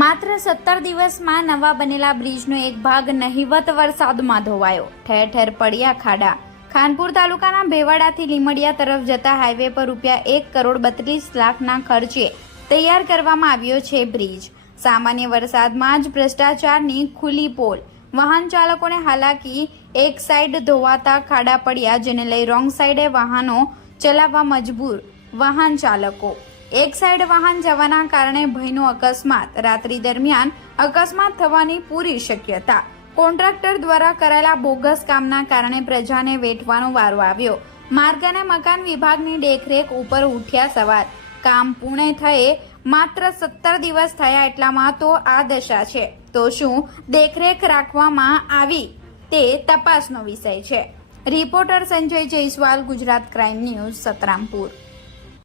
માત્ર સત્તર દિવસમાં નવા બનેલા બ્રિજનો એક ભાગ નહિવત વરસાદમાં ધોવાયો. ઠેર ઠેર પડ્યા ખાડા. ખાનપુર તાલુકાના ભેવાડાથી લીમડિયા તરફ જતા હાઈવે પર રૂપિયા એક કરોડ બત્રીસ લાખના ખર્ચે તૈયાર કરવામાં આવ્યો છે બ્રિજ. સામાન્ય વરસાદમાં જ ભ્રષ્ટાચારની ખુલ્લી પોલ. વાહન ચાલકોને હાલાકી, એક સાઈડ ધોવાતા ખાડા પડ્યા, જેને લઈ રોંગ સાઈડે વાહનો ચલાવવા મજબૂર. વાહન ચાલકો એક સાઈડ વાહન જવાના કારણે ભયનો અકસ્માત. રાત્રિ દરમિયાન અકસ્માત થવાની પૂરી શક્યતા. કોન્ટ્રાક્ટર દ્વારા કરાયેલા બોગસ કામના કારણે પ્રજાને વેઠવાનો વારો આવ્યો. માર્ગ અને મકાન વિભાગની દેખરેખ ઉપર ઉઠ્યા સવાર. કામ પૂર્ણ થયે માત્ર સત્તર દિવસ થયા એટલામાં તો આ દશા છે. તો શું દેખરેખ રાખવામાં આવી તે તપાસનો વિષય છે. Reporter Sanjay Jaiswal, Gujarat crime news, Santrampur.